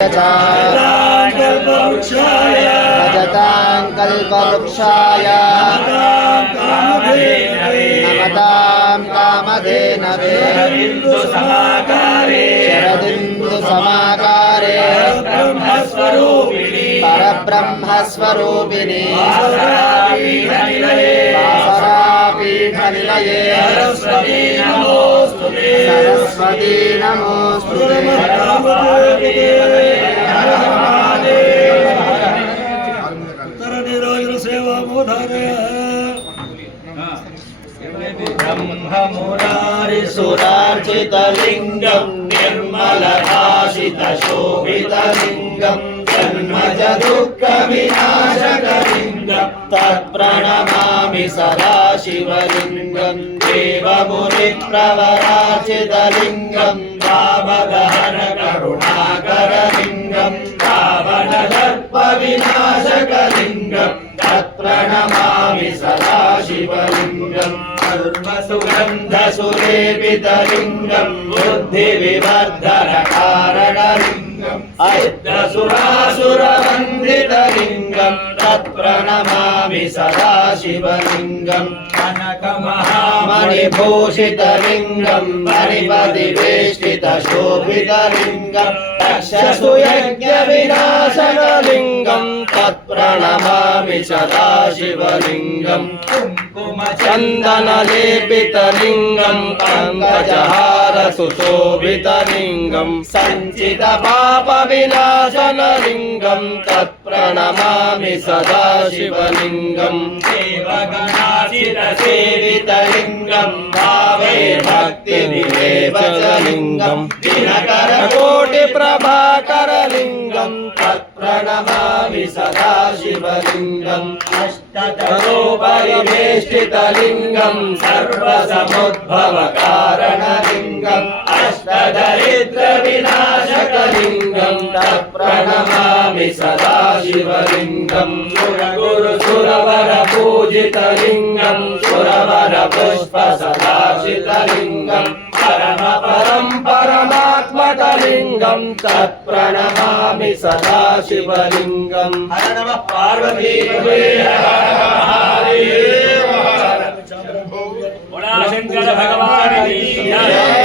भजतां कल्पवृक्षाय नमतां कामधेनवे शरदिन्दुसमाकारे परब्रह्मस्वरूपिणे वासरापीठनिलये सरस्वती नमोस्तुते। ब्रह्ममुरारिसुरार्चितलिङ्गं निर्मलभाषितशोभितलिङ्गं जन्मज दुःखविनाशकलिङ्गं तत्प्रणमामि सदा शिवलिङ्गं देवमुनिप्रवरार्चितलिङ्गं भावगहनकरुणाकरलिङ्गं रावणदर्पविनाशकलिङ्गं तत्प्रणमामि सदा शिवलिङ्गं सर्वसुगन्धसुलेपितलिङ्गं बुद्धिविवर्धनकारणलिङ्गम् अष्टसुरासुरवन्दितलिङ्गं तत्प्रणमामि सदा शिवलिङ्गं कनकमहामणिभूषितलिङ्गं मणिपतिवेष्टितशोभितलिङ्गं तक्षसुयज्ञविनाशकलिङ्गं तत्प्रणमामि सदा शिवलिङ्गं कुङ्कुमचन्दनलेपितलिङ्गं पङ्कजहारसुशोभितलिङ्गं सञ्चितपापविनाशनलिङ्गं तत्प्रणमामि सदा शिवलिङ्गं देवगणार्चितसेवितलिङ्गं भावे भक्तिनिवेशलिङ्गं दिनकरकोटिप्रभाकरलिङ्गं तत्प्रणमामि सदा शिवलिङ्गं अष्टतरोपरिवेष्टितलिङ्गं सर्वसमुद्भवकारणलिङ्गं अष्टदरिद्रविनाशकलिङ्गं तत्प्रणमामि सदा शिवलिङ्गं सुरगुरुसुरवरपूजितलिङ्गं सुरवरपुष्पसदाशितलिङ्गं परमपरं परमात्मकलिङ्गं तत्प्रणमामि सदा शिवलिङ्गं हर नमः पार्वतीपते हर हर महादेव। शंकर भगवान की जय।